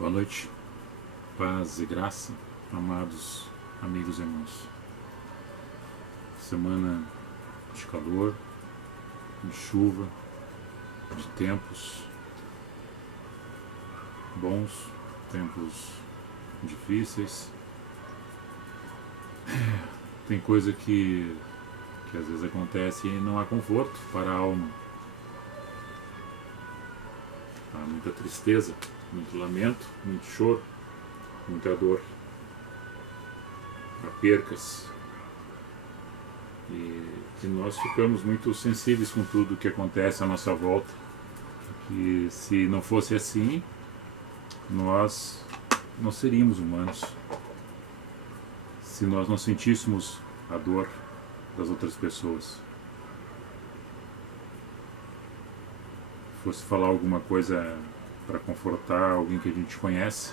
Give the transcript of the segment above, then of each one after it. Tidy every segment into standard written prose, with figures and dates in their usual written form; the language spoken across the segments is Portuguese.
Boa noite, paz e graça, amados amigos e irmãos. Semana de calor, de chuva, de tempos bons, tempos difíceis. Tem coisa que às vezes acontece e não há conforto para a alma. Há muita tristeza, muito lamento, muito choro, muita dor. Há percas. E nós ficamos muito sensíveis com tudo que acontece à nossa volta. Que se não fosse assim, nós não seríamos humanos. Se nós não sentíssemos a dor das outras pessoas. Fosse falar alguma coisa para confortar alguém que a gente conhece,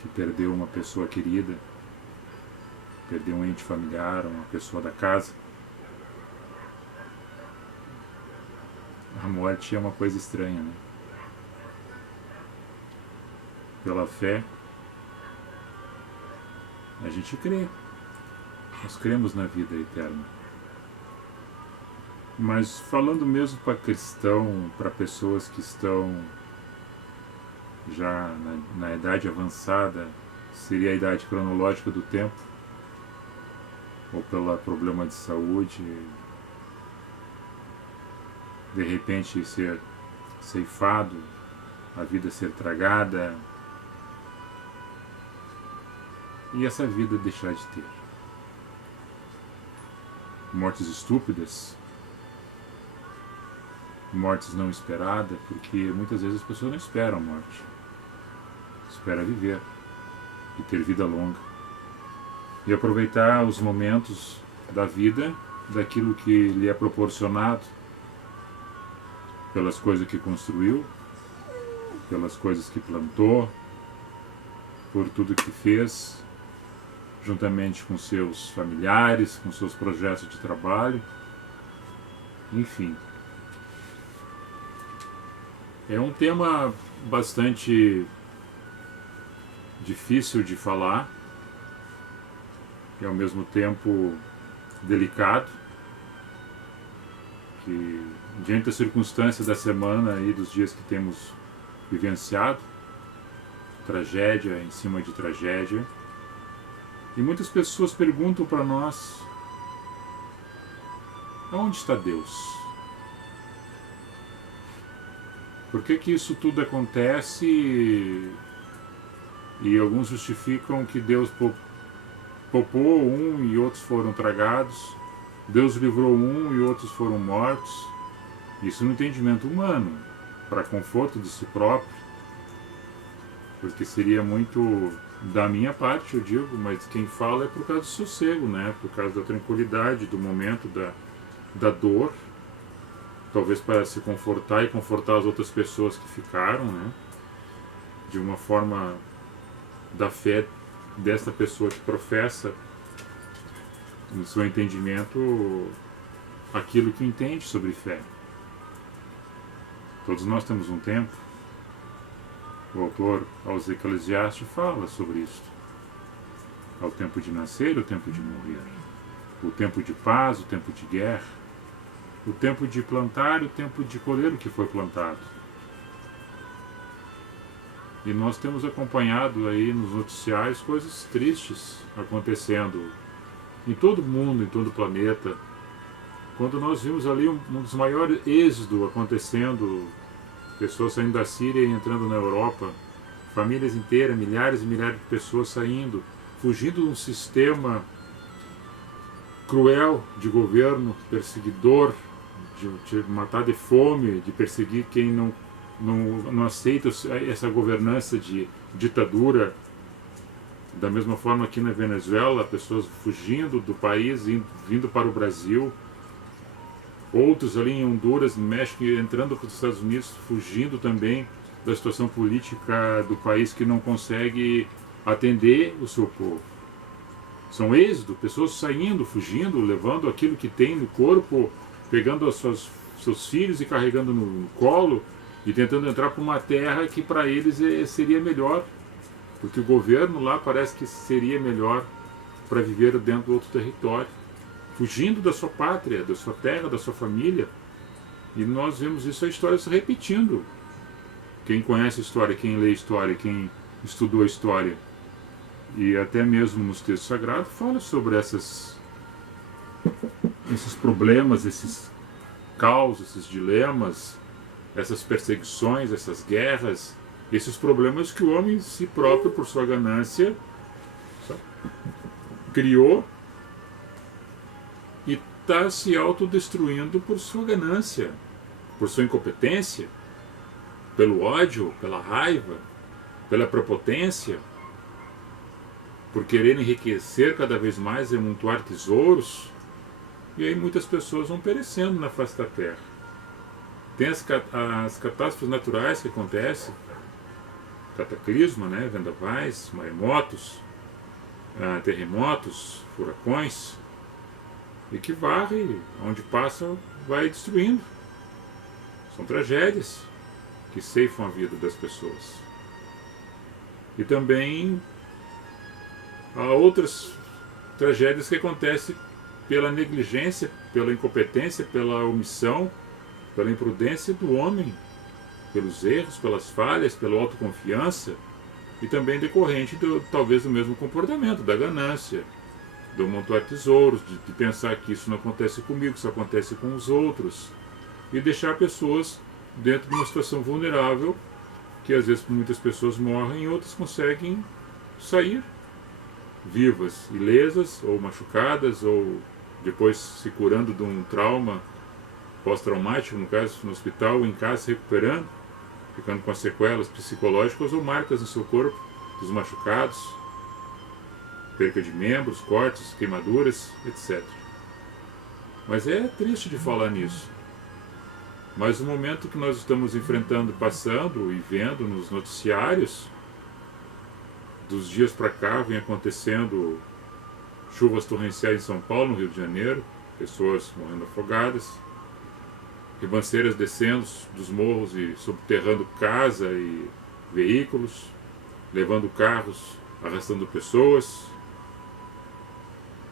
que perdeu uma pessoa querida, perdeu um ente familiar, uma pessoa da casa. A morte é uma coisa estranha, né? Pela fé, a gente crê. Nós cremos na vida eterna. Mas falando mesmo para cristão, para pessoas que estão já na idade avançada, seria a idade cronológica do tempo, ou pelo problema de saúde, de repente ser ceifado, a vida ser tragada, e essa vida deixar de ter. Mortes estúpidas, mortes não esperadas, porque muitas vezes as pessoas não esperam a morte. Espera viver e ter vida longa. E aproveitar os momentos da vida, daquilo que lhe é proporcionado, pelas coisas que construiu, pelas coisas que plantou, por tudo que fez, juntamente com seus familiares, com seus projetos de trabalho, enfim. É um tema bastante difícil de falar e ao mesmo tempo delicado, que diante das circunstâncias da semana e dos dias que temos vivenciado, tragédia em cima de tragédia, e muitas pessoas perguntam para nós: aonde está Deus? Por que isso tudo acontece? E alguns justificam que Deus poupou um e outros foram tragados, Deus livrou um e outros foram mortos. Isso no entendimento humano, para conforto de si próprio, porque seria muito da minha parte, eu digo, mas quem fala é por causa do sossego, né? Por causa da tranquilidade, do momento da dor, talvez para se confortar e confortar as outras pessoas que ficaram, né? De uma forma da fé dessa pessoa que professa, no seu entendimento, aquilo que entende sobre fé. Todos nós temos um tempo. O autor aos Eclesiastes fala sobre isso. Há o tempo de nascer, o tempo de morrer. O tempo de paz, o tempo de guerra. O tempo de plantar e o tempo de colher o que foi plantado. E nós temos acompanhado aí nos noticiários coisas tristes acontecendo em todo o mundo, em todo o planeta. Quando nós vimos ali um dos maiores êxodos acontecendo, pessoas saindo da Síria e entrando na Europa, famílias inteiras, milhares e milhares de pessoas saindo, fugindo de um sistema cruel de governo, perseguidor, de matar de fome, de perseguir quem não aceita essa governança de ditadura. Da mesma forma aqui na Venezuela, pessoas fugindo do país, vindo para o Brasil. Outros ali em Honduras, no México, entrando para os Estados Unidos, fugindo também da situação política do país que não consegue atender o seu povo. São êxodo, pessoas saindo, fugindo, levando aquilo que tem no corpo, pegando seus filhos e carregando no colo, e tentando entrar para uma terra que para eles seria melhor, porque o governo lá parece que seria melhor para viver dentro do outro território, fugindo da sua pátria, da sua terra, da sua família. E nós vemos isso, a história se repetindo. Quem conhece a história, quem lê a história, quem estudou a história, e até mesmo nos textos sagrados, fala sobre esses problemas, esses caos, esses dilemas, essas perseguições, essas guerras, esses problemas que o homem, si próprio, por sua ganância, criou e está se autodestruindo por sua ganância, por sua incompetência, pelo ódio, pela raiva, pela prepotência, por querer enriquecer cada vez mais e amontoar tesouros. E aí muitas pessoas vão perecendo na face da terra. Tem as catástrofes naturais que acontecem, cataclisma, né, vendavais, maremotos, terremotos, furacões, e que varre, onde passa, vai destruindo. São tragédias que ceifam a vida das pessoas. E também há outras tragédias que acontecem pela negligência, pela incompetência, pela omissão, pela imprudência do homem, pelos erros, pelas falhas, pela autoconfiança, e também decorrente talvez do mesmo comportamento, da ganância, do amontoar tesouros, de pensar que isso não acontece comigo, isso acontece com os outros, e deixar pessoas dentro de uma situação vulnerável, que às vezes muitas pessoas morrem e outras conseguem sair vivas, ilesas ou machucadas, ou depois se curando de um trauma pós-traumático, no caso no hospital ou em casa, se recuperando, ficando com as sequelas psicológicas ou marcas no seu corpo dos machucados, perca de membros, cortes, queimaduras, etc. Mas é triste de falar nisso. Mas o momento que nós estamos enfrentando, passando e vendo nos noticiários, dos dias para cá vem acontecendo chuvas torrenciais em São Paulo, no Rio de Janeiro, pessoas morrendo afogadas, ribanceiras descendo dos morros e subterrando casa e veículos, levando carros, arrastando pessoas.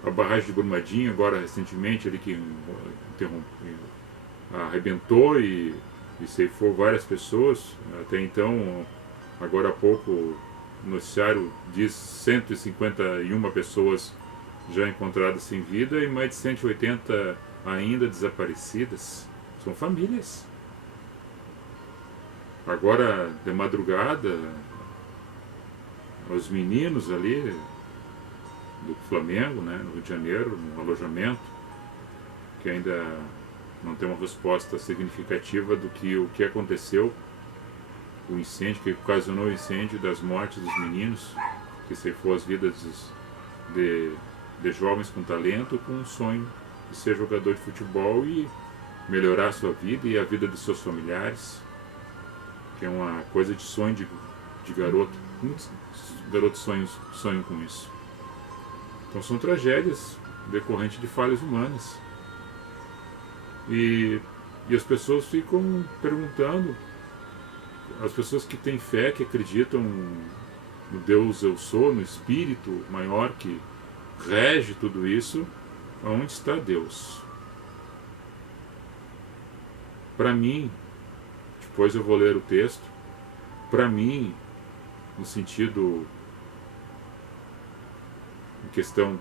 A barragem de Brumadinho, agora recentemente, ali que arrebentou e ceifou várias pessoas. Até então, agora há pouco, o noticiário diz 151 pessoas já encontradas sem vida e mais de 180 ainda desaparecidas. São famílias. Agora, de madrugada, os meninos ali do Flamengo, né, no Rio de Janeiro, no alojamento, que ainda não tem uma resposta significativa do que o que aconteceu, o incêndio que ocasionou o incêndio, das mortes dos meninos, que ceifou as vidas de jovens com talento, com um sonho de ser jogador de futebol e melhorar a sua vida e a vida de seus familiares, que é uma coisa de sonho de garoto. Muitos garotos sonham com isso. Então são tragédias decorrentes de falhas humanas. E as pessoas ficam perguntando, as pessoas que têm fé, que acreditam no Deus eu sou, no Espírito maior que rege tudo isso, aonde está Deus? Para mim, depois eu vou ler o texto, para mim, no sentido, em questão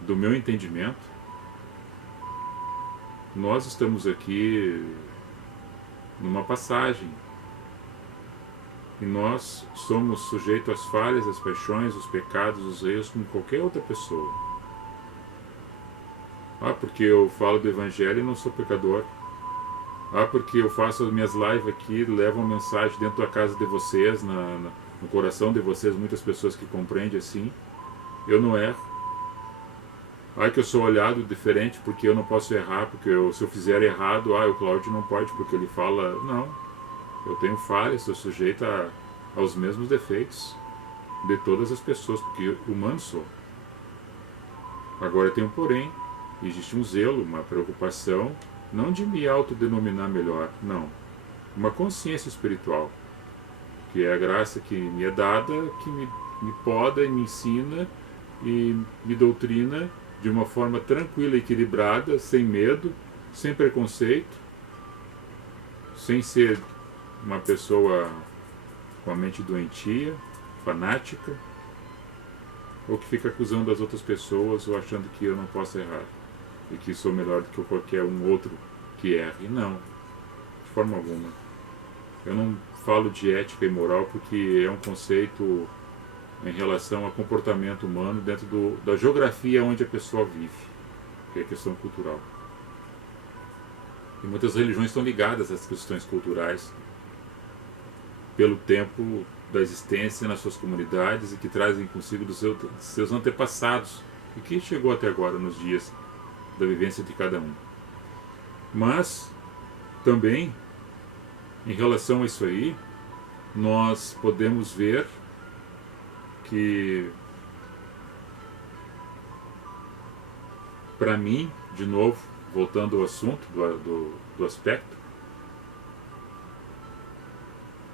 do meu entendimento, nós estamos aqui numa passagem e nós somos sujeitos às falhas, às paixões, os pecados, os erros como qualquer outra pessoa. Porque eu falo do Evangelho e não sou pecador. Porque eu faço as minhas lives aqui, levo uma mensagem dentro da casa de vocês, no coração de vocês, muitas pessoas que compreendem assim, eu não erro. Que eu sou olhado diferente porque eu não posso errar, porque se eu fizer errado, o Cláudio não pode porque ele fala. Não, eu tenho falhas, sou sujeito aos mesmos defeitos de todas as pessoas, porque humano sou. Agora tem um porém, existe um zelo, uma preocupação, não de me autodenominar melhor, não, uma consciência espiritual, que é a graça que me é dada, que me poda e me ensina e me doutrina de uma forma tranquila, equilibrada, sem medo, sem preconceito, sem ser uma pessoa com a mente doentia, fanática, ou que fica acusando as outras pessoas ou achando que eu não posso errar e que sou melhor do que qualquer um outro que erre. Não, de forma alguma. Eu não falo de ética e moral porque é um conceito em relação ao comportamento humano dentro da geografia onde a pessoa vive, que é a questão cultural. E muitas religiões estão ligadas às questões culturais pelo tempo da existência nas suas comunidades e que trazem consigo dos seus antepassados e que chegou até agora nos dias da vivência de cada um. Mas também em relação a isso aí, nós podemos ver que, para mim, de novo, voltando ao assunto do aspecto,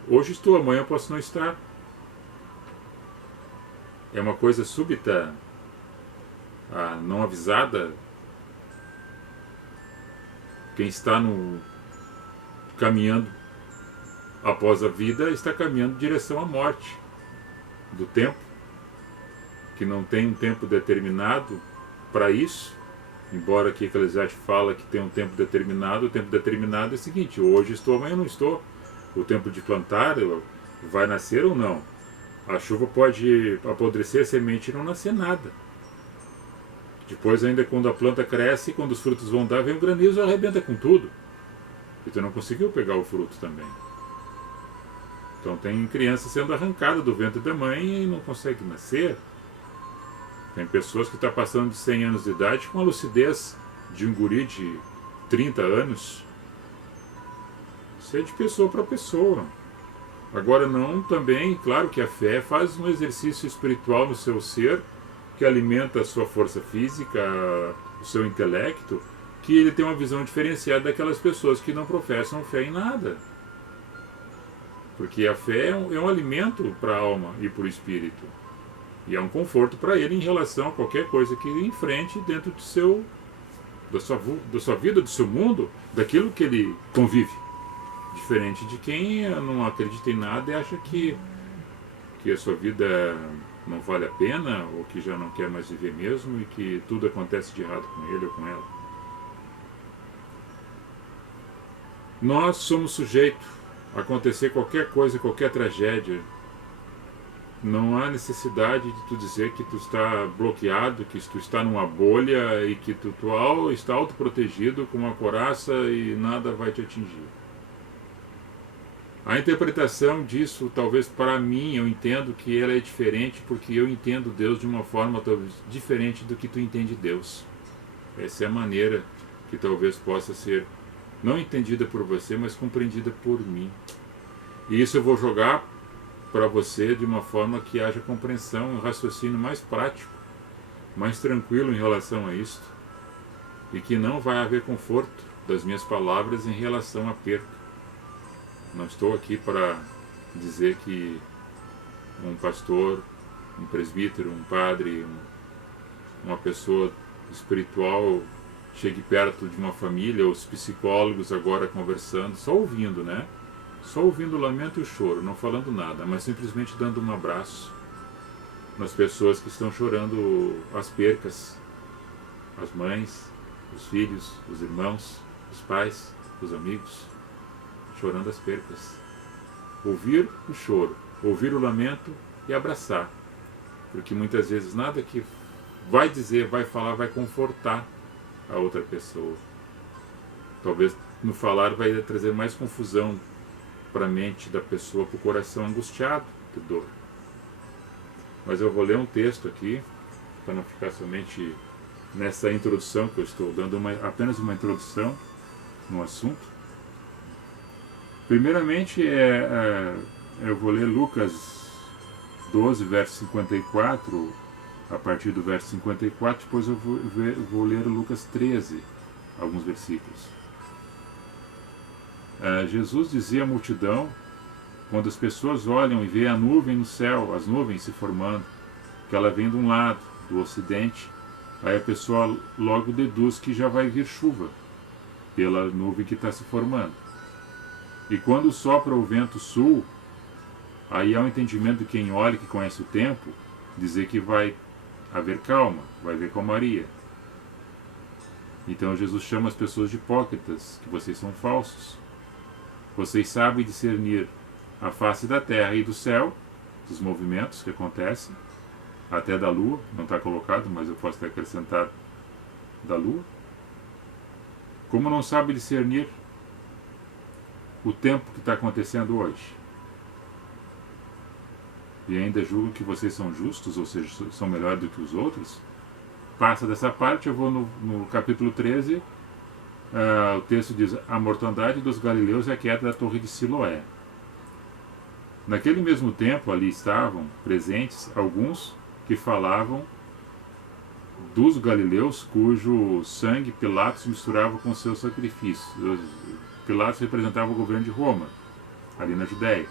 hoje estou, amanhã posso não estar. É uma coisa súbita, não avisada. Quem está caminhando após a vida está caminhando em direção à morte do tempo, que não tem um tempo determinado para isso, embora que Eclesiastes fala que tem um tempo determinado. O tempo determinado é o seguinte: hoje estou, amanhã não estou. O tempo de plantar vai nascer ou não. A chuva pode apodrecer a semente e não nascer nada. Depois, ainda quando a planta cresce, quando os frutos vão dar, vem o granizo e arrebenta com tudo. E tu não conseguiu pegar o fruto também. Então tem criança sendo arrancada do ventre da mãe e não consegue nascer. Tem pessoas que estão passando de 100 anos de idade com a lucidez de um guri de 30 anos. Isso é de pessoa para pessoa. Agora não também, claro que a fé faz um exercício espiritual no seu ser, que alimenta a sua força física, o seu intelecto, que ele tem uma visão diferenciada daquelas pessoas que não professam fé em nada. Porque a fé é um alimento para a alma e para o espírito. E é um conforto para ele em relação a qualquer coisa que ele enfrente dentro da sua vida, do seu mundo, daquilo que ele convive. Diferente de quem não acredita em nada e acha que a sua vida não vale a pena, ou que já não quer mais viver mesmo, e que tudo acontece de errado com ele ou com ela. Nós somos sujeitos a acontecer qualquer coisa, qualquer tragédia. Não há necessidade de tu dizer que tu está bloqueado, que tu está numa bolha e que tu está autoprotegido com uma couraça e nada vai te atingir. A interpretação disso, talvez para mim, eu entendo que ela é diferente porque eu entendo Deus de uma forma talvez diferente do que tu entende Deus. Essa é a maneira que talvez possa ser não entendida por você, mas compreendida por mim. E isso eu vou jogar para você de uma forma que haja compreensão, um raciocínio mais prático, mais tranquilo em relação a isto, e que não vai haver conforto das minhas palavras em relação à perda. Não estou aqui para dizer que um pastor, um presbítero, um padre, uma pessoa espiritual chegue perto de uma família, os psicólogos agora conversando, só ouvindo, né? Só ouvindo o lamento e o choro, não falando nada, mas simplesmente dando um abraço nas pessoas que estão chorando as percas, as mães, os filhos, os irmãos, os pais, os amigos, chorando as percas. Ouvir o choro, ouvir o lamento e abraçar, porque muitas vezes nada que vai dizer, vai falar, vai confortar a outra pessoa. Talvez no falar vai trazer mais confusão para a mente da pessoa, para o coração angustiado de dor. Mas eu vou ler um texto aqui, para não ficar somente nessa introdução que eu estou dando, apenas uma introdução no assunto. Primeiramente, eu vou ler Lucas 12, verso 54, a partir do verso 54, depois eu vou ler Lucas 13, alguns versículos. Jesus dizia à multidão, quando as pessoas olham e veem a nuvem no céu, as nuvens se formando, que ela vem de um lado, do ocidente, aí a pessoa logo deduz que já vai vir chuva, pela nuvem que está se formando. E quando sopra o vento sul, aí há um entendimento de quem olha, que conhece o tempo, dizer que vai haver calma, vai haver calmaria. Então Jesus chama as pessoas de hipócritas, que vocês são falsos. Vocês sabem discernir a face da terra e do céu, dos movimentos que acontecem, até da lua, não está colocado, mas eu posso ter acrescentado da lua. Como não sabe discernir o tempo que está acontecendo hoje? E ainda julgam que vocês são justos, ou seja, são melhores do que os outros? Passa dessa parte, eu vou no capítulo 13, o texto diz: a mortandade dos galileus é a queda da torre de Siloé. Naquele mesmo tempo, ali estavam presentes alguns que falavam dos galileus cujo sangue Pilatos misturava com seus sacrifícios. Pilatos representava o governo de Roma, ali na Judéia,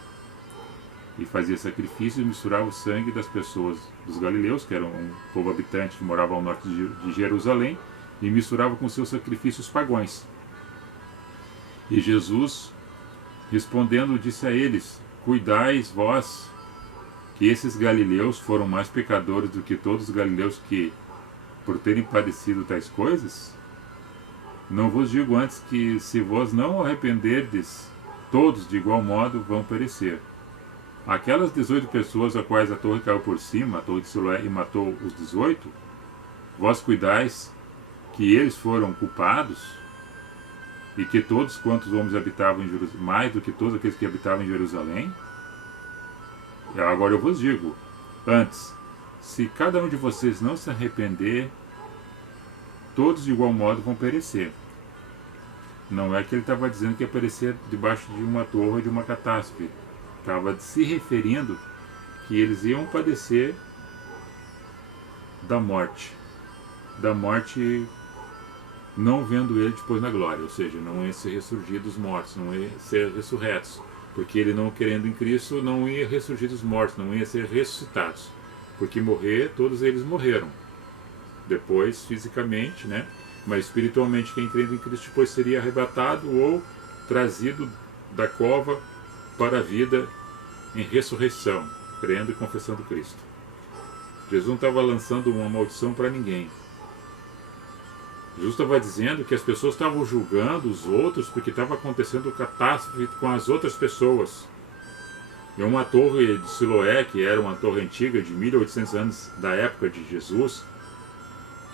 e fazia sacrifícios e misturava o sangue das pessoas dos galileus, que eram um povo habitante que morava ao norte de Jerusalém, e misturava com seus sacrifícios pagãos. E Jesus, respondendo, disse a eles: cuidais vós que esses galileus foram mais pecadores do que todos os galileus que, por terem padecido tais coisas? Não vos digo antes que, se vós não arrependerdes, todos de igual modo vão perecer. Aquelas 18 pessoas a quais a torre caiu por cima, a torre de Siloé, e matou os 18, vós cuidais que eles foram culpados, e que todos quantos homens habitavam em Jerusalém, mais do que todos aqueles que habitavam em Jerusalém? Agora eu vos digo, antes, se cada um de vocês não se arrepender, todos de igual modo vão perecer. Não é que ele estava dizendo que ia perecer debaixo de uma torre ou de uma catástrofe. Estava se referindo que eles iam padecer da morte não vendo ele depois na glória, ou seja, não ia ser ressurgir dos mortos, não ia ser ressurretos, porque ele, não querendo em Cristo, não ia ressurgir dos mortos, não ia ser ressuscitados, porque morrer, todos eles morreram, depois fisicamente, né? Mas espiritualmente quem crendo em Cristo depois seria arrebatado ou trazido da cova para a vida em ressurreição, crendo e confessando Cristo. Jesus não estava lançando uma maldição para ninguém. Jesus estava dizendo que as pessoas estavam julgando os outros porque estava acontecendo catástrofe com as outras pessoas. E uma torre de Siloé, que era uma torre antiga de 1800 anos da época de Jesus,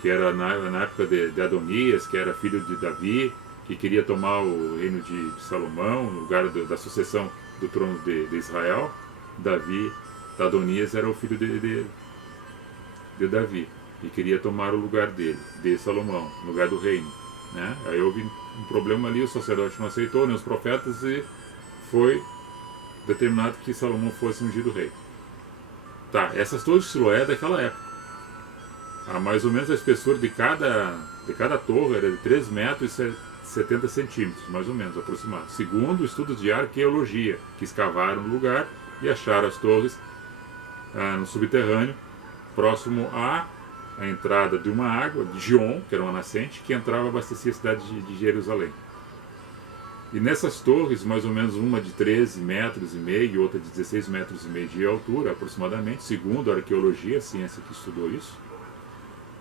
que era na época de Adonias, que era filho de Davi, que queria tomar o reino de Salomão, no lugar da sucessão do trono de Israel. Adonias era o filho de Davi, e queria tomar o lugar dele, de Salomão, no lugar do reino, né? Aí houve um problema ali, o sacerdote não aceitou, nem os profetas, e foi determinado que Salomão fosse ungido rei. Tá, essas torres de Siloé é daquela época. Mais ou menos a espessura de cada torre era de 3 metros e 70 centímetros, mais ou menos, aproximado. Segundo estudos de arqueologia, que escavaram no lugar e acharam as torres no subterrâneo, próximo à entrada de uma água, de Gion, que era uma nascente, que entrava e abastecia a cidade de Jerusalém. E nessas torres, mais ou menos uma de 13 metros e meio e outra de 16 metros e meio de altura, aproximadamente, segundo a arqueologia, a ciência que estudou isso,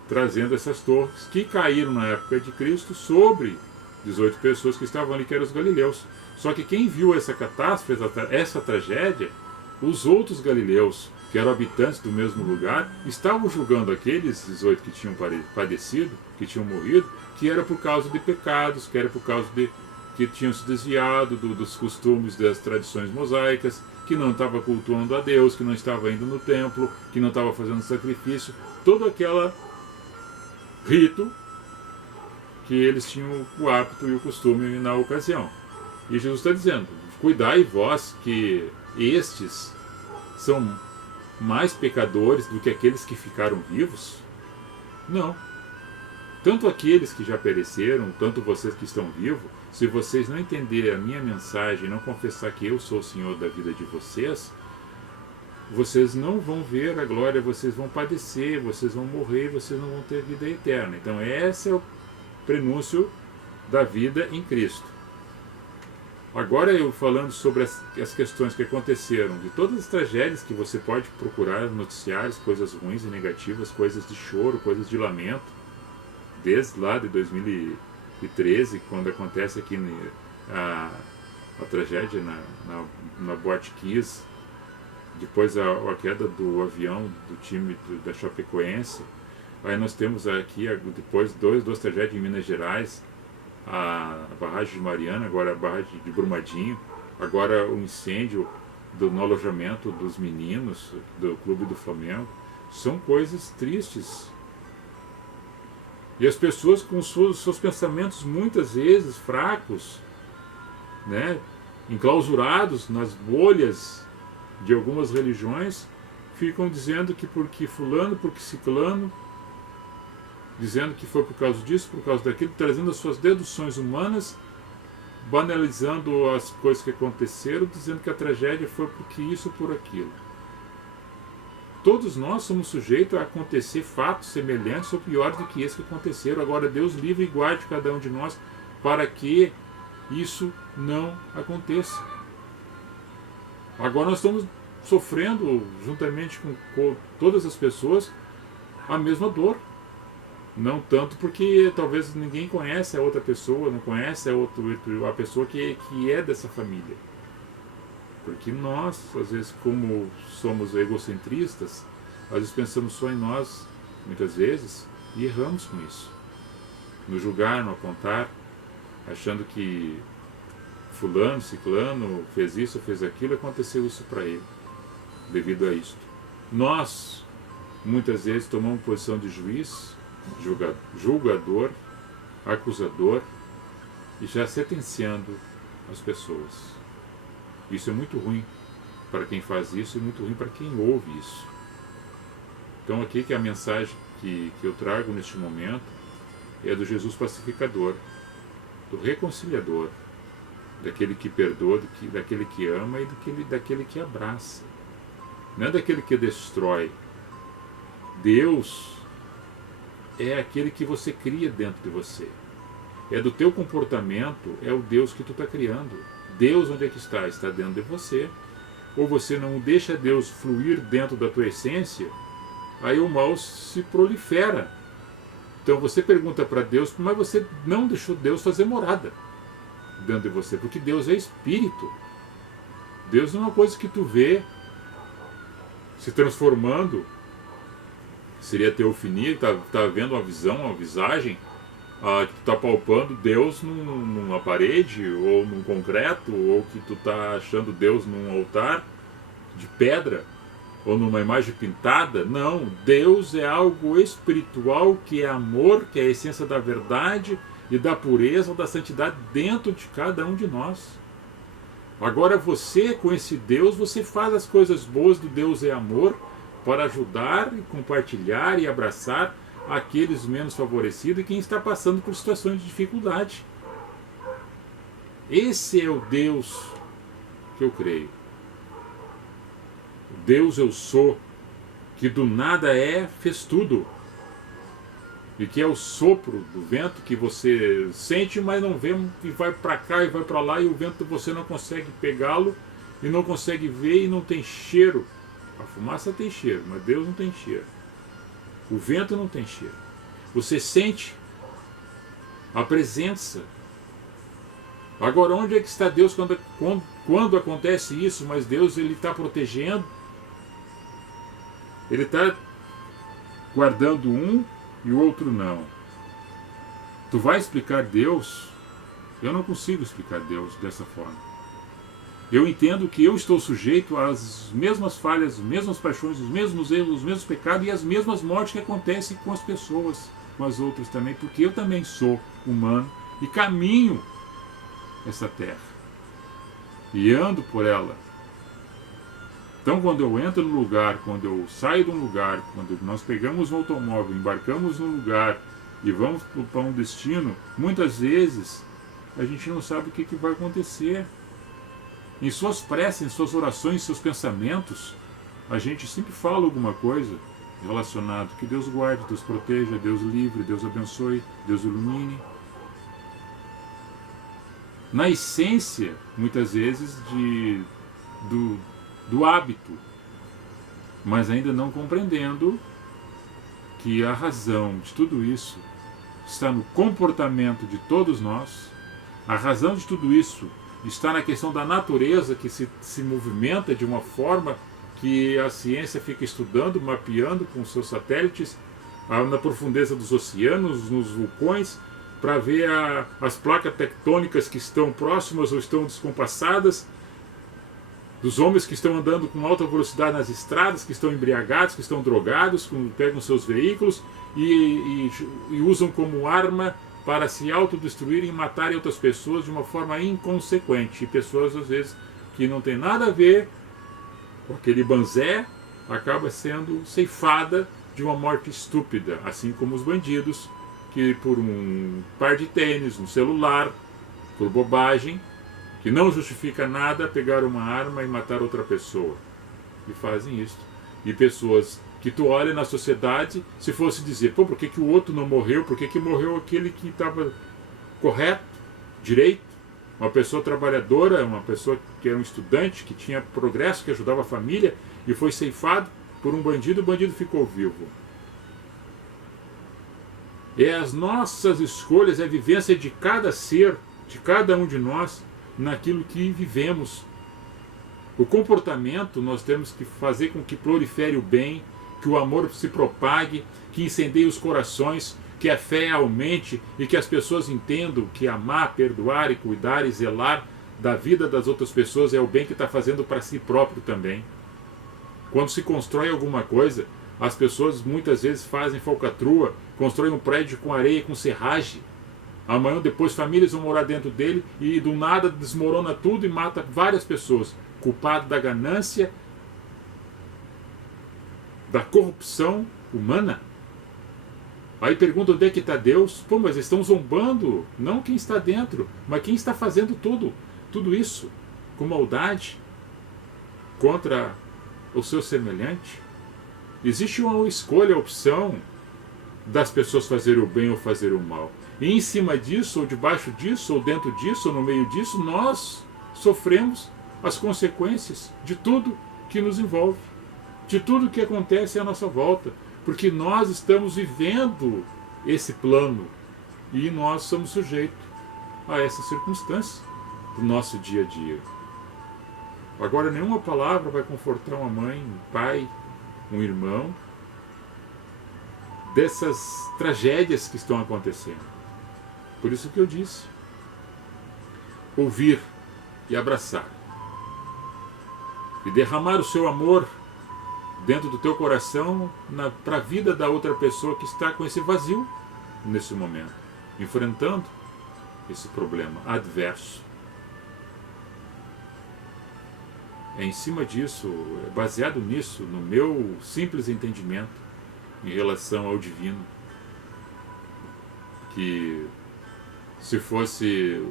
trazendo essas torres que caíram na época de Cristo sobre 18 pessoas que estavam ali, que eram os galileus. Só que quem viu essa catástrofe, essa tragédia, os outros galileus, que eram habitantes do mesmo lugar, estavam julgando aqueles 18 que tinham padecido, que tinham morrido, que era por causa de pecados, que era por causa de que tinham se desviado dos costumes, das tradições mosaicas, que não estava cultuando a Deus, que não estava indo no templo, que não estava fazendo sacrifício, todo aquele rito que eles tinham o hábito e o costume na ocasião. E Jesus está dizendo: cuidai vós que estes são mais pecadores do que aqueles que ficaram vivos? Não. tanto aqueles que já pereceram, tanto vocês que estão vivos, se vocês não entenderem a minha mensagem, não confessar que eu sou o Senhor da vida de vocês, vocês não vão ver a glória, vocês vão padecer, vocês vão morrer, vocês não vão ter vida eterna. Então esse é o prenúncio da vida em Cristo. Agora eu falando sobre as questões que aconteceram, de todas as tragédias que você pode procurar nos noticiários, coisas ruins e negativas, coisas de choro, coisas de lamento, desde lá de 2013, quando acontece aqui a tragédia na Boate Kiss, depois a queda do avião do time da Chapecoense. Aí nós temos aqui, depois, duas tragédias em Minas Gerais, a barragem de Mariana, agora a barragem de Brumadinho, agora o incêndio no alojamento dos meninos do Clube do Flamengo. São coisas tristes. E as pessoas com seus pensamentos muitas vezes fracos, né, enclausurados nas bolhas de algumas religiões, ficam dizendo que porque fulano, porque ciclano, dizendo que foi por causa disso, por causa daquilo, trazendo as suas deduções humanas, banalizando as coisas que aconteceram, dizendo que a tragédia foi porque isso ou por aquilo. Todos nós somos sujeitos a acontecer fatos semelhantes ou piores do que esses que aconteceram. Agora Deus livre e guarde cada um de nós para que isso não aconteça. Agora nós estamos sofrendo, juntamente com todas as pessoas, a mesma dor. Não tanto porque talvez ninguém conhece a outra pessoa, não conhece a pessoa que é dessa família. Porque nós, às vezes, como somos egocentristas, às vezes pensamos só em nós, muitas vezes, e erramos com isso. No julgar, no apontar, achando que fulano, ciclano, fez isso, fez aquilo, aconteceu isso para ele, devido a isto. Nós, muitas vezes, tomamos posição de juiz, julgador, acusador, e já sentenciando as pessoas. Isso é muito ruim para quem faz isso e muito ruim para quem ouve isso. Então aqui que a mensagem que eu trago neste momento é do Jesus pacificador, do reconciliador, daquele que perdoa, daquele que ama e daquele que abraça. Não é daquele que destrói. Deus é aquele que você cria dentro de você. É do teu comportamento, é o Deus que tu está criando. Deus onde é que está? Está dentro de você. Ou você não deixa Deus fluir dentro da tua essência, aí o mal se prolifera. Então você pergunta para Deus, mas você não deixou Deus fazer morada dentro de você, porque Deus é espírito. Deus não é uma coisa que tu vê se transformando. Seria teofinia, tá vendo uma visão, uma visagem, que tu tá palpando Deus numa parede, ou num concreto, ou que tu tá achando Deus num altar de pedra, ou numa imagem pintada. Não, Deus é algo espiritual, que é amor, que é a essência da verdade e da pureza, da santidade dentro de cada um de nós. Agora você, com esse Deus, você faz as coisas boas do Deus é amor, para ajudar, compartilhar e abraçar aqueles menos favorecidos e quem está passando por situações de dificuldade. Esse é o Deus que eu creio. O Deus eu sou, que do nada fez tudo. E que é o sopro do vento que você sente, mas não vê, e vai para cá e vai para lá, e o vento você não consegue pegá-lo, e não consegue ver, e não tem cheiro. A fumaça tem cheiro, mas Deus não tem cheiro. O vento não tem cheiro. Você sente a presença. Agora, onde é que está Deus quando acontece isso? Mas Deus está protegendo. Ele está guardando um e o outro não. Tu vai explicar Deus? Eu não consigo explicar Deus dessa forma. Eu entendo que eu estou sujeito às mesmas falhas, as mesmas paixões, os mesmos erros, os mesmos pecados e as mesmas mortes que acontecem com as pessoas, com as outras também, porque eu também sou humano e caminho essa terra e ando por ela. Então, quando eu entro no lugar, quando eu saio de um lugar, quando nós pegamos um automóvel, embarcamos num lugar e vamos para um destino, muitas vezes a gente não sabe o que vai acontecer. Em suas preces, em suas orações, em seus pensamentos, a gente sempre fala alguma coisa relacionada. Que Deus guarde, Deus proteja, Deus livre, Deus abençoe, Deus ilumine. Na essência, muitas vezes, do hábito, mas ainda não compreendendo que a razão de tudo isso está no comportamento de todos nós. A razão de tudo isso está na questão da natureza, que se movimenta de uma forma que a ciência fica estudando, mapeando com seus satélites, na profundeza dos oceanos, nos vulcões, para ver as placas tectônicas que estão próximas ou estão descompassadas, dos homens que estão andando com alta velocidade nas estradas, que estão embriagados, que estão drogados, que pegam seus veículos e usam como arma para se autodestruírem e matarem outras pessoas de uma forma inconsequente. E pessoas, às vezes, que não tem nada a ver com aquele banzé, acaba sendo ceifada de uma morte estúpida, assim como os bandidos, que por um par de tênis, um celular, por bobagem, que não justifica nada, pegar uma arma e matar outra pessoa. E fazem isso. E pessoas que tu olha na sociedade, se fosse dizer, pô, por que o outro não morreu? Por que morreu aquele que estava correto, direito? Uma pessoa trabalhadora, uma pessoa que era um estudante, que tinha progresso, que ajudava a família, e foi ceifado por um bandido, o bandido ficou vivo. É as nossas escolhas, é a vivência de cada ser, de cada um de nós, naquilo que vivemos. O comportamento nós temos que fazer com que prolifere o bem, que o amor se propague, que incendeie os corações, que a fé aumente e que as pessoas entendam que amar, perdoar e cuidar e zelar da vida das outras pessoas é o bem que está fazendo para si próprio também. Quando se constrói alguma coisa, as pessoas muitas vezes fazem falcatrua, constroem um prédio com areia e com serragem. Amanhã depois famílias vão morar dentro dele e do nada desmorona tudo e mata várias pessoas, culpado da ganância, da corrupção humana. Aí pergunta onde é que está Deus. Pô, mas estão zombando, não quem está dentro, mas quem está fazendo tudo isso com maldade contra o seu semelhante. Existe uma escolha, a opção das pessoas fazerem o bem ou fazer o mal. E em cima disso, ou debaixo disso, ou dentro disso, ou no meio disso, nós sofremos as consequências de tudo que nos envolve, de tudo que acontece à nossa volta, porque nós estamos vivendo esse plano e nós somos sujeitos a essas circunstâncias do nosso dia a dia. Agora, nenhuma palavra vai confortar uma mãe, um pai, um irmão dessas tragédias que estão acontecendo. Por isso que eu disse, ouvir e abraçar e derramar o seu amor dentro do teu coração para a vida da outra pessoa que está com esse vazio nesse momento, enfrentando esse problema adverso. É em cima disso, é baseado nisso, no meu simples entendimento em relação ao divino, que se fosse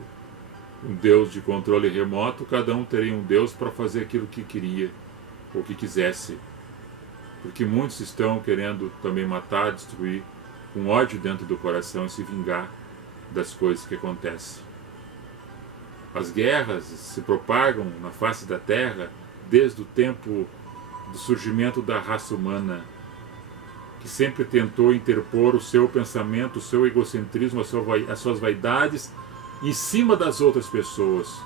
um Deus de controle remoto, cada um teria um Deus para fazer aquilo que queria ou que quisesse. Porque muitos estão querendo também matar, destruir, com ódio dentro do coração e se vingar das coisas que acontecem. As guerras se propagam na face da Terra desde o tempo do surgimento da raça humana, que sempre tentou interpor o seu pensamento, o seu egocentrismo, as suas vaidades em cima das outras pessoas,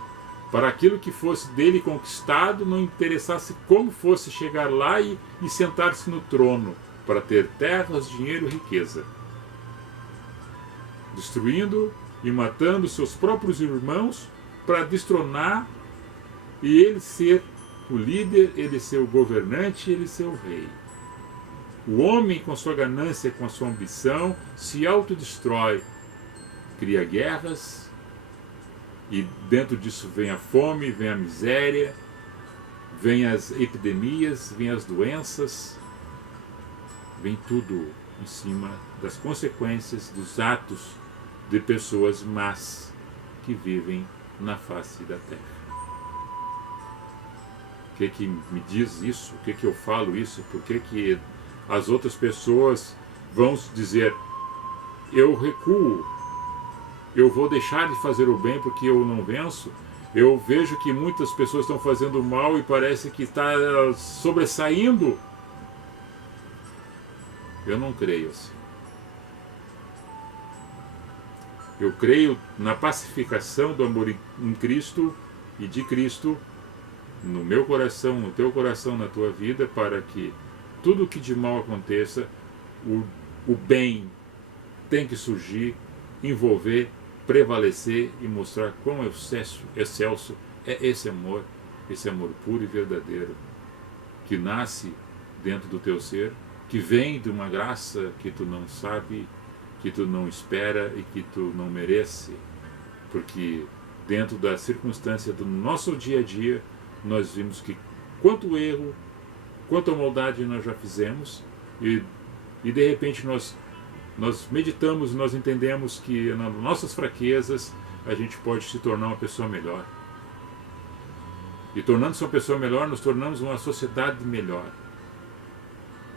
para aquilo que fosse dele conquistado não interessasse como fosse chegar lá e sentar-se no trono, para ter terras, dinheiro e riqueza, destruindo e matando seus próprios irmãos para destronar e ele ser o líder, ele ser o governante, ele ser o rei. O homem, com sua ganância, com a sua ambição, se autodestrói, cria guerras, e dentro disso vem a fome, vem a miséria, vem as epidemias, vem as doenças, vem tudo em cima das consequências dos atos de pessoas más que vivem na face da terra. O que me diz isso? O que eu falo isso? Por que as outras pessoas vão dizer: eu recuo, eu vou deixar de fazer o bem porque eu não venço? Eu vejo que muitas pessoas estão fazendo mal e parece que está sobressaindo. Eu não creio assim. Eu creio na pacificação do amor em Cristo e de Cristo no meu coração, no teu coração, na tua vida, para que tudo o que de mal aconteça, o bem tem que surgir, envolver, prevalecer e mostrar quão excelso é esse amor puro e verdadeiro, que nasce dentro do teu ser, que vem de uma graça que tu não sabe, que tu não espera e que tu não merece, porque dentro da circunstância do nosso dia a dia, nós vimos que quanto erro, quanto maldade nós já fizemos, e de repente nós meditamos, nós entendemos que nas nossas fraquezas a gente pode se tornar uma pessoa melhor. E tornando-se uma pessoa melhor, nos tornamos uma sociedade melhor.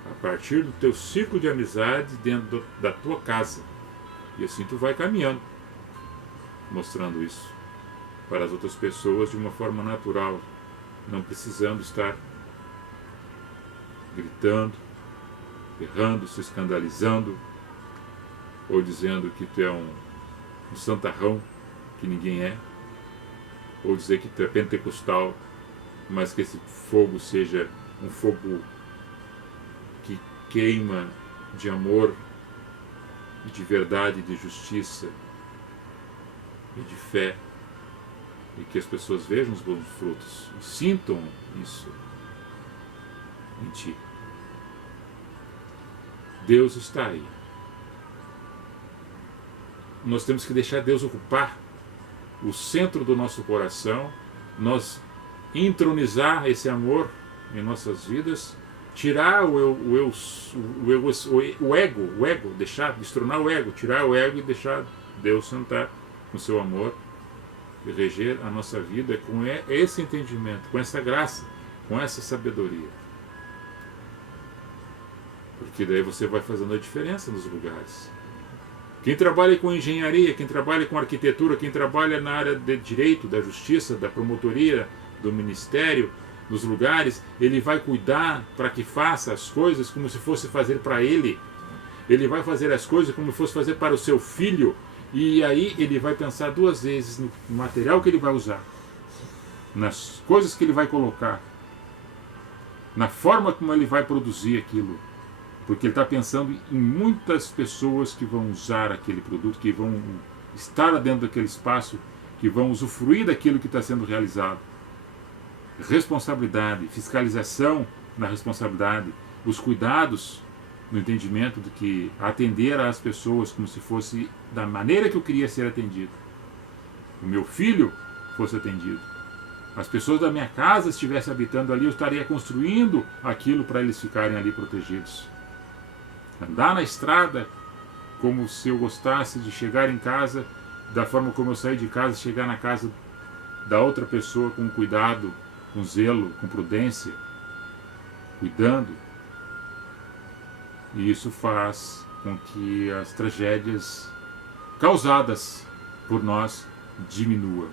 A partir do teu círculo de amizade dentro da tua casa. E assim tu vai caminhando, mostrando isso para as outras pessoas de uma forma natural, não precisando estar gritando, berrando, se escandalizando, ou dizendo que tu é um santarrão que ninguém é, ou dizer que tu é pentecostal, mas que esse fogo seja um fogo que queima de amor, de verdade, de justiça e de fé, e que as pessoas vejam os bons frutos e sintam isso em ti. Deus está aí. Nós temos que deixar Deus ocupar o centro do nosso coração, nós entronizar esse amor em nossas vidas, tirar o ego, destronar o ego, tirar o ego e deixar Deus sentar com seu amor e reger a nossa vida com esse entendimento, com essa graça, com essa sabedoria. Porque daí você vai fazendo a diferença nos lugares. Quem trabalha com engenharia, quem trabalha com arquitetura, quem trabalha na área de direito, da justiça, da promotoria, do ministério, nos lugares, ele vai cuidar para que faça as coisas como se fosse fazer para ele. Ele vai fazer as coisas como se fosse fazer para o seu filho. E aí ele vai pensar duas vezes no material que ele vai usar, nas coisas que ele vai colocar, na forma como ele vai produzir aquilo. Porque ele está pensando em muitas pessoas que vão usar aquele produto, que vão estar dentro daquele espaço, que vão usufruir daquilo que está sendo realizado. Responsabilidade, fiscalização na responsabilidade, os cuidados no entendimento de que atender às pessoas como se fosse da maneira que eu queria ser atendido. O meu filho fosse atendido. As pessoas da minha casa estivessem habitando ali, eu estaria construindo aquilo para eles ficarem ali protegidos. Andar na estrada como se eu gostasse de chegar em casa da forma como eu saí de casa, chegar na casa da outra pessoa com cuidado, com zelo, com prudência, cuidando. E isso faz com que as tragédias causadas por nós diminuam.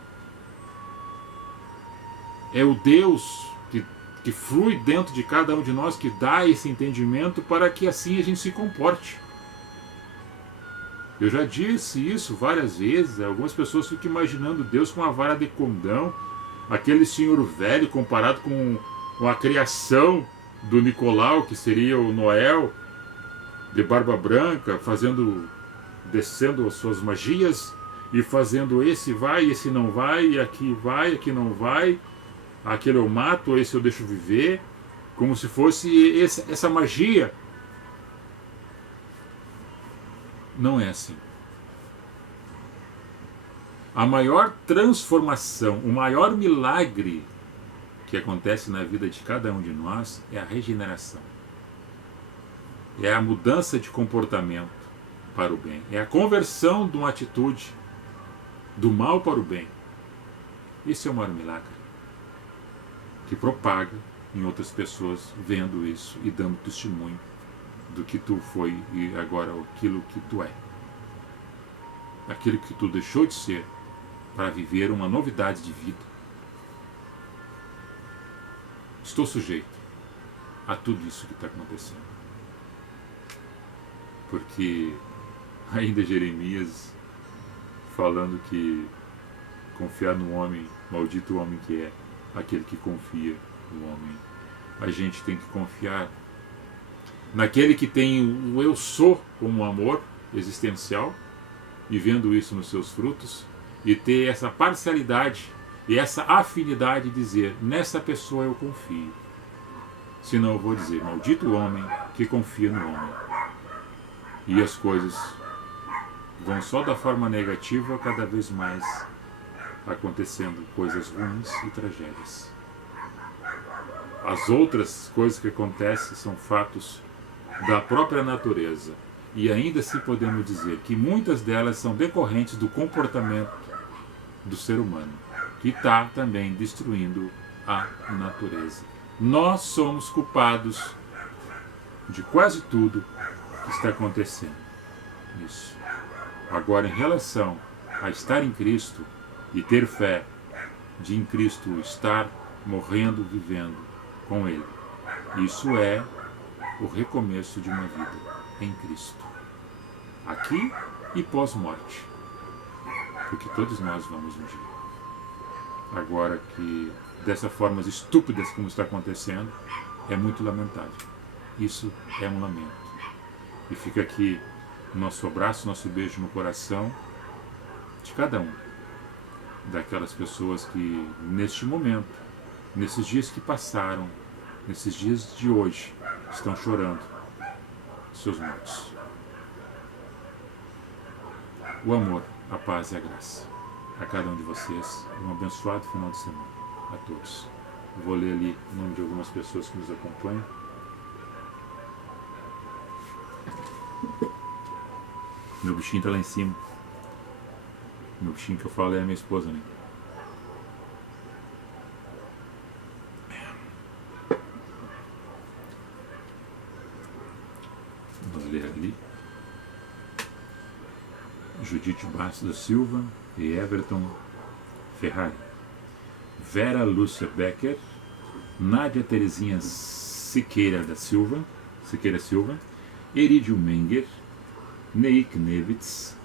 É o Deus que flui dentro de cada um de nós, que dá esse entendimento para que assim a gente se comporte. Eu já disse isso várias vezes, algumas pessoas ficam imaginando Deus com uma vara de condão, aquele senhor velho comparado com a criação do Nicolau, que seria o Noel, de barba branca, descendo as suas magias e fazendo esse vai, esse não vai, aqui não vai, aquele eu mato, esse eu deixo viver, como se fosse essa magia. Não é assim. A maior transformação, o maior milagre que acontece na vida de cada um de nós é a regeneração. é a mudança de comportamento para o bem, é a conversão de uma atitude do mal para o bem. Isso é o maior milagre, que propaga em outras pessoas vendo isso e dando testemunho do que tu foi e agora aquilo que tu é. Aquilo que tu deixou de ser para viver uma novidade de vida. Estou sujeito a tudo isso que está acontecendo. Porque ainda Jeremias falando que confiar no homem, maldito o homem que é aquele que confia no homem. A gente tem que confiar naquele que tem o eu sou como amor existencial, e vendo isso nos seus frutos, e ter essa parcialidade e essa afinidade de dizer, nessa pessoa eu confio. Senão eu vou dizer, maldito o homem que confia no homem. E as coisas vão só da forma negativa cada vez mais acontecendo coisas ruins e tragédias. As outras coisas que acontecem são fatos da própria natureza. E ainda assim podemos dizer que muitas delas são decorrentes do comportamento do ser humano, que está também destruindo a natureza. Nós somos culpados de quase tudo que está acontecendo. Isso. Agora, em relação a estar em Cristo e ter fé de em Cristo estar morrendo, vivendo com Ele, isso é o recomeço de uma vida em Cristo, aqui e pós-morte, porque todos nós vamos um dia. Agora que dessa forma estúpidas como está acontecendo, é muito lamentável. Isso é um lamento. E fica aqui nosso abraço, nosso beijo no coração de cada um daquelas pessoas que neste momento, nesses dias que passaram, nesses dias de hoje, estão chorando seus mortos. O amor, a paz e a graça a cada um de vocês. Um abençoado final de semana a todos. Eu vou ler ali o nome de algumas pessoas que nos acompanham. Meu bichinho está lá em cima. Meu bichinho que eu falo é a minha esposa, né? Vamos ler ali. Judite Bastos da Silva e Everton Ferrari. Vera Lúcia Becker, Nádia Terezinha Siqueira Silva, Eridio Menger, Neik Nevitz,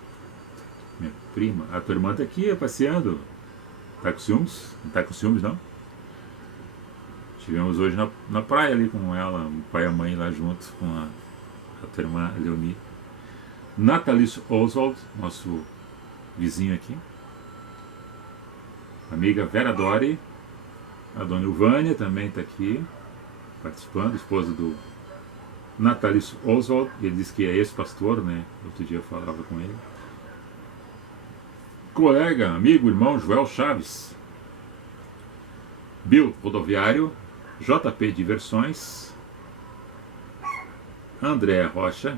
minha prima. A tua irmã está aqui passeando. Tá com ciúmes? Não tá com ciúmes, não? Estivemos hoje na praia ali com ela, o pai e a mãe lá junto com a tua irmã Leonie. Nathalie Oswald, nosso vizinho aqui. Amiga Vera Dori, a dona Ilvânia também está aqui participando, esposa do Nathalie Oswald. Ele disse que é ex-pastor, né? Outro dia eu falava com ele. Colega, amigo, irmão Joel Chaves. Bill Rodoviário, JP Diversões, André Rocha,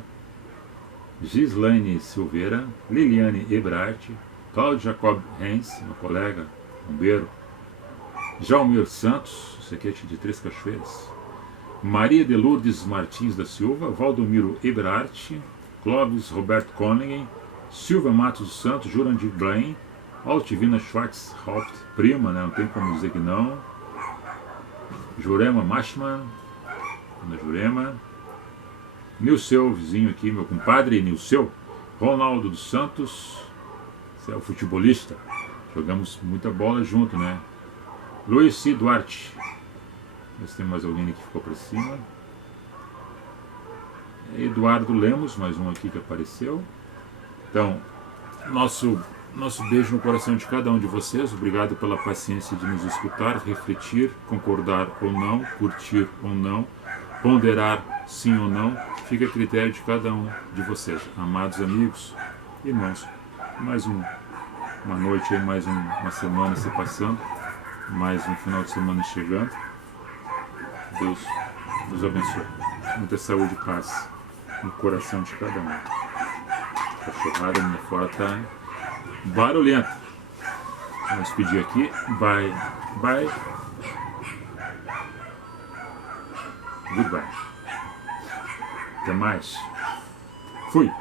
Gislaine Silveira, Liliane Ebrarte, Cláudio Jacob Hens, meu colega, bombeiro, Jalmir Santos, isso aqui é de Três Cachoeiras, Maria de Lourdes Martins da Silva, Valdomiro Ebrarte, Clóvis Roberto Koningen, Silvia Matos dos Santos, Jurandir Blaine, Altivina Schwarzhaupt, prima, né? Não tem como dizer que não, Jurema Machman, Ana Jurema, Nilceu, vizinho aqui, meu compadre Nilceu, Ronaldo dos Santos, esse é o futebolista, jogamos muita bola junto, né? Luiz C. Duarte, ver se tem mais alguém que ficou para cima. Eduardo Lemos, mais um aqui que apareceu. Então, nosso beijo no coração de cada um de vocês. Obrigado pela paciência de nos escutar, refletir, concordar ou não, curtir ou não, ponderar sim ou não. Fica a critério de cada um de vocês. Amados amigos, irmãos, mais uma noite, mais uma semana se passando, mais um final de semana chegando. Deus nos abençoe. Muita saúde e paz no coração de cada um. A cachorrada minha fora tá barulhenta. Vamos pedir aqui. Bye. Bye. Goodbye. Até mais. Fui.